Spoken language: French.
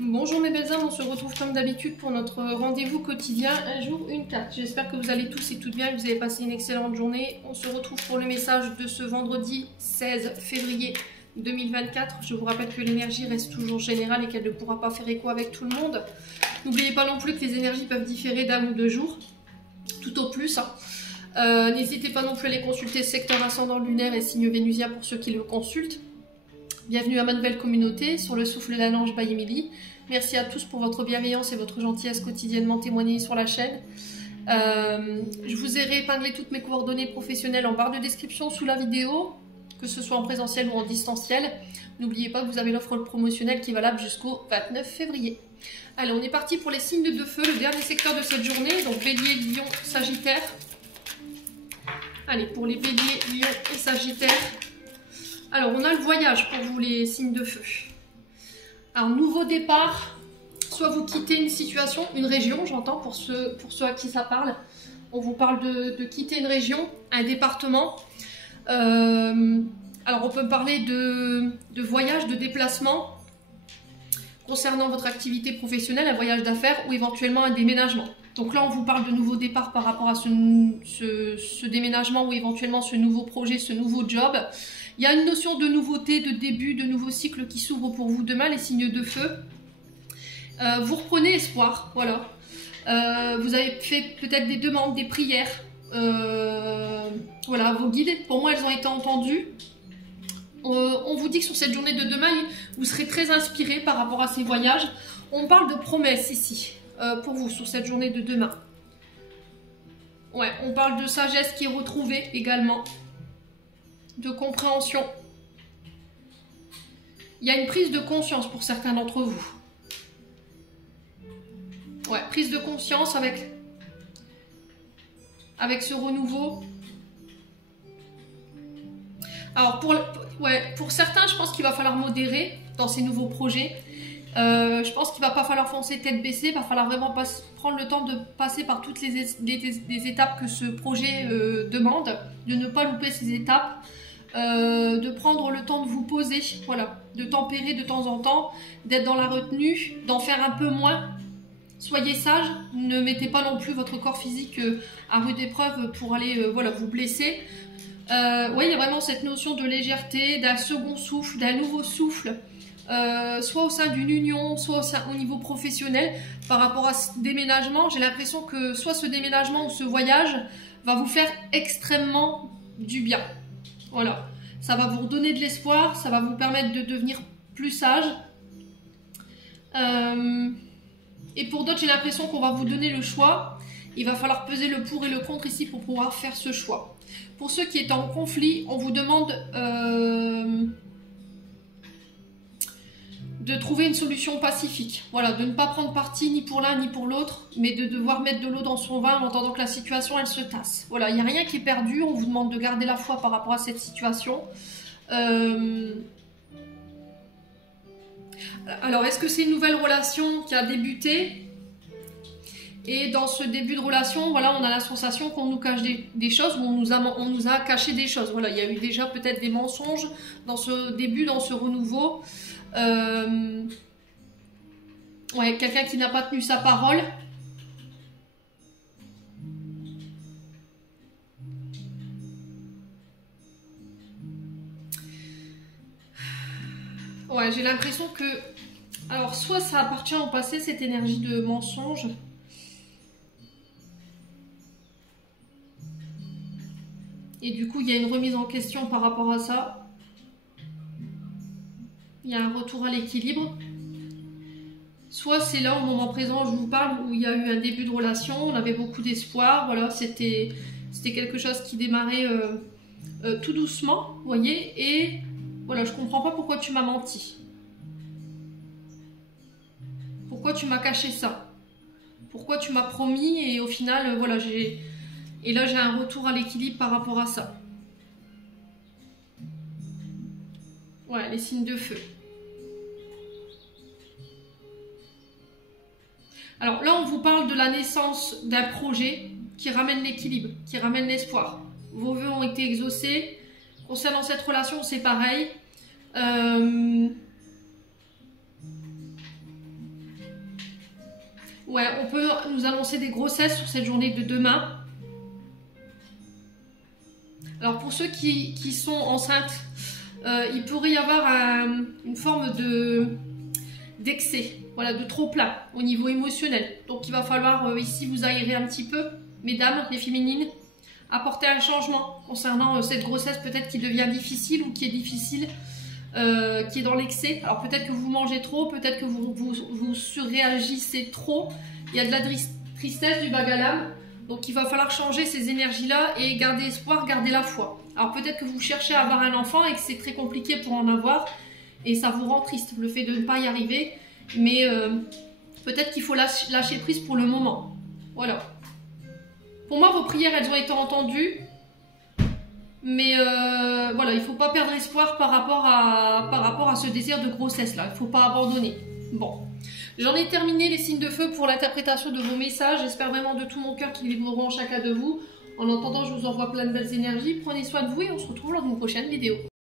Bonjour mes belles âmes, on se retrouve comme d'habitude pour notre rendez-vous quotidien, un jour, une carte. J'espère que vous allez tous et toutes bien, que vous avez passé une excellente journée. On se retrouve pour le message de ce vendredi 16 février 2024. Je vous rappelle que l'énergie reste toujours générale et qu'elle ne pourra pas faire écho avec tout le monde. N'oubliez pas non plus que les énergies peuvent différer d'un ou deux jours, tout au plus. N'hésitez pas non plus à les consulter secteur ascendant lunaire et signe vénusien pour ceux qui le consultent. Bienvenue à ma nouvelle communauté sur le souffle d'un ange by Emily. Merci à tous pour votre bienveillance et votre gentillesse quotidiennement témoignée sur la chaîne. Je vous ai réépinglé toutes mes coordonnées professionnelles en barre de description sous la vidéo, que ce soit en présentiel ou en distanciel. N'oubliez pas que vous avez l'offre promotionnelle qui est valable jusqu'au 29 février. Allez, on est parti pour les signes de feu, le dernier secteur de cette journée, donc Bélier, Lion, Sagittaire. Allez, pour les Béliers, Lion et Sagittaire. Alors, on a le voyage pour vous, les signes de feu. Alors, nouveau départ, soit vous quittez une situation, une région, j'entends, pour ceux à qui ça parle. On vous parle de quitter une région, un département. Alors, on peut parler de voyage, de déplacement, concernant votre activité professionnelle, un voyage d'affaires ou éventuellement un déménagement. Donc là, on vous parle de nouveau départ par rapport à ce déménagement ou éventuellement ce nouveau projet, ce nouveau job. Il y a une notion de nouveauté, de début, de nouveau cycle qui s'ouvre pour vous demain, les signes de feu. Vous reprenez espoir, voilà. Vous avez fait peut-être des demandes, des prières. Voilà, vos guides, pour moi, elles ont été entendues. On vous dit que sur cette journée de demain, vous serez très inspiré par rapport à ces voyages. On parle de promesses ici, pour vous, sur cette journée de demain. Ouais, on parle de sagesse qui est retrouvée également. De compréhension. Il y a une prise de conscience pour certains d'entre vous. Ouais, prise de conscience avec ce renouveau. Alors pour certains, je pense qu'il va falloir modérer dans ces nouveaux projets. Je pense qu'il ne va pas falloir foncer tête baissée, il va falloir vraiment prendre le temps de passer par toutes les étapes que ce projet demande, de ne pas louper ces étapes. De prendre le temps de vous poser, voilà, de tempérer de temps en temps, d'être dans la retenue, d'en faire un peu moins. Soyez sage, ne mettez pas non plus votre corps physique à rude épreuve pour aller voilà, vous blesser. Ouais, il y a vraiment cette notion de légèreté, d'un second souffle, d'un nouveau souffle, soit au sein d'une union, soit au niveau professionnel. Par rapport à ce déménagement, j'ai l'impression que soit ce déménagement ou ce voyage va vous faire extrêmement du bien. Voilà, ça va vous redonner de l'espoir, ça va vous permettre de devenir plus sage. Et pour d'autres, j'ai l'impression qu'on va vous donner le choix. Il va falloir peser le pour et le contre ici pour pouvoir faire ce choix. Pour ceux qui étaient en conflit, on vous demande de trouver une solution pacifique. Voilà, de ne pas prendre parti ni pour l'un ni pour l'autre, mais de devoir mettre de l'eau dans son vin en attendant que la situation, elle se tasse. Voilà, il n'y a rien qui est perdu, on vous demande de garder la foi par rapport à cette situation. Alors, est-ce que c'est une nouvelle relation qui a débuté? Et dans ce début de relation, voilà, on a la sensation qu'on nous cache des choses, ou on nous a caché des choses. Voilà, il y a eu déjà peut-être des mensonges dans ce début, dans ce renouveau. Ouais, quelqu'un qui n'a pas tenu sa parole. Ouais, j'ai l'impression que... Alors, soit ça appartient au passé, cette énergie de mensonge. Et du coup, il y a une remise en question par rapport à ça. Il y a un retour à l'équilibre. Soit c'est là, au moment présent, je vous parle, où il y a eu un début de relation, on avait beaucoup d'espoir, voilà, c'était quelque chose qui démarrait tout doucement, vous voyez, et voilà, je comprends pas pourquoi tu m'as menti. Pourquoi tu m'as caché ça? Pourquoi tu m'as promis et au final, voilà, et là j'ai un retour à l'équilibre par rapport à ça. Voilà, les signes de feu. Alors là, on vous parle de la naissance d'un projet qui ramène l'équilibre, qui ramène l'espoir. Vos vœux ont été exaucés. Concernant cette relation, c'est pareil. Ouais, on peut nous annoncer des grossesses sur cette journée de demain. Alors pour ceux qui sont enceintes, il pourrait y avoir une forme d'excès, voilà, de trop plein au niveau émotionnel. Donc il va falloir ici vous aérer un petit peu, mesdames, les féminines, apporter un changement concernant cette grossesse peut-être qui devient difficile ou qui est difficile, qui est dans l'excès. Alors peut-être que vous mangez trop, peut-être que vous surréagissez trop. Il y a de la tristesse, du bac à l'âme. Donc il va falloir changer ces énergies-là et garder espoir, garder la foi. Alors peut-être que vous cherchez à avoir un enfant et que c'est très compliqué pour en avoir. Et ça vous rend triste, le fait de ne pas y arriver. Mais peut-être qu'il faut lâcher prise pour le moment. Voilà. Pour moi, vos prières, elles ont été entendues. Mais voilà, il ne faut pas perdre espoir par rapport à ce désir de grossesse-là. Il ne faut pas abandonner. Bon. J'en ai terminé les signes de feu pour l'interprétation de vos messages. J'espère vraiment de tout mon cœur qu'ils vibreront chacun de vous. En attendant, je vous envoie plein de belles énergies. Prenez soin de vous et on se retrouve lors d'une prochaine vidéo.